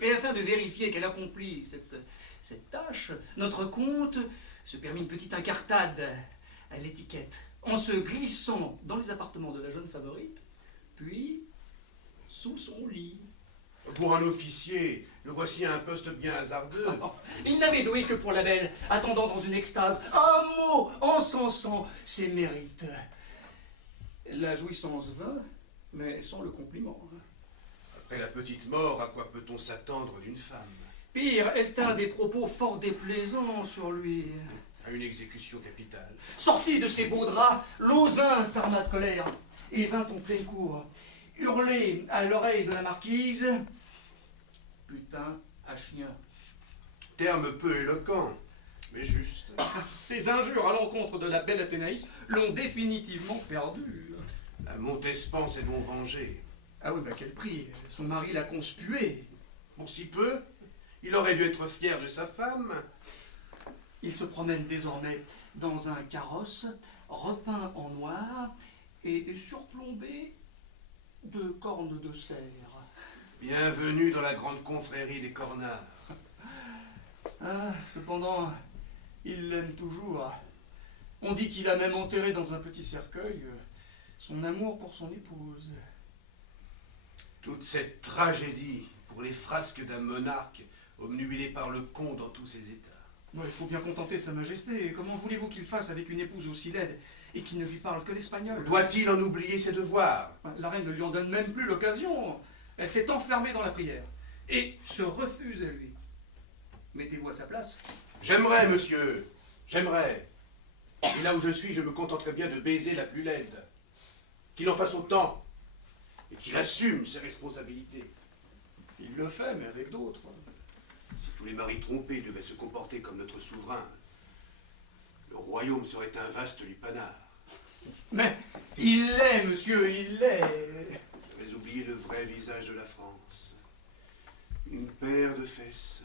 Et afin de vérifier qu'elle accomplit cette tâche, notre comte se permit une petite incartade à l'étiquette, en se glissant dans les appartements de la jeune favorite, puis sous son lit. Pour un officier, le voici à un poste bien hasardeux. Il n'avait doué que pour la belle, attendant dans une extase un mot encensant ses mérites. La jouissance vint, mais sans le compliment. Après la petite mort, à quoi peut-on s'attendre d'une femme? Pire, elle tint des propos fort déplaisants sur lui. À une exécution capitale. Sorti de ses beaux draps, Lauzun s'arma de colère et vint en pleine cour hurler à l'oreille de la marquise: putain à chien. Terme peu éloquent, mais juste. Ces injures à l'encontre de la belle Athénaïs l'ont définitivement perdue. La Montespan s'est donc vengée. Ah oui, mais à quel prix? Son mari l'a conspuée. Pour si peu, il aurait dû être fier de sa femme. Il se promène désormais dans un carrosse repeint en noir et surplombé de cornes de cerf. Bienvenue dans la grande confrérie des cornards. Ah, cependant, il l'aime toujours. On dit qu'il a même enterré dans un petit cercueil son amour pour son épouse. Toute cette tragédie pour les frasques d'un monarque obnubilé par le con dans tous ses états. Ouais, il faut bien contenter sa majesté. Comment voulez-vous qu'il fasse avec une épouse aussi laide et qui ne lui parle que l'espagnol? Doit-il en oublier ses devoirs? La reine ne lui en donne même plus l'occasion. Elle s'est enfermée dans la prière et se refuse à lui. Mettez-vous à sa place. J'aimerais, monsieur, j'aimerais. Et là où je suis, je me contenterais bien de baiser la plus laide. Qu'il en fasse autant et qu'il assume ses responsabilités. Il le fait, mais avec d'autres. Si tous les maris trompés devaient se comporter comme notre souverain, le royaume serait un vaste lupanar. Mais il l'est, monsieur, il l'est. J'avais oublié le vrai visage de la France. Une paire de fesses,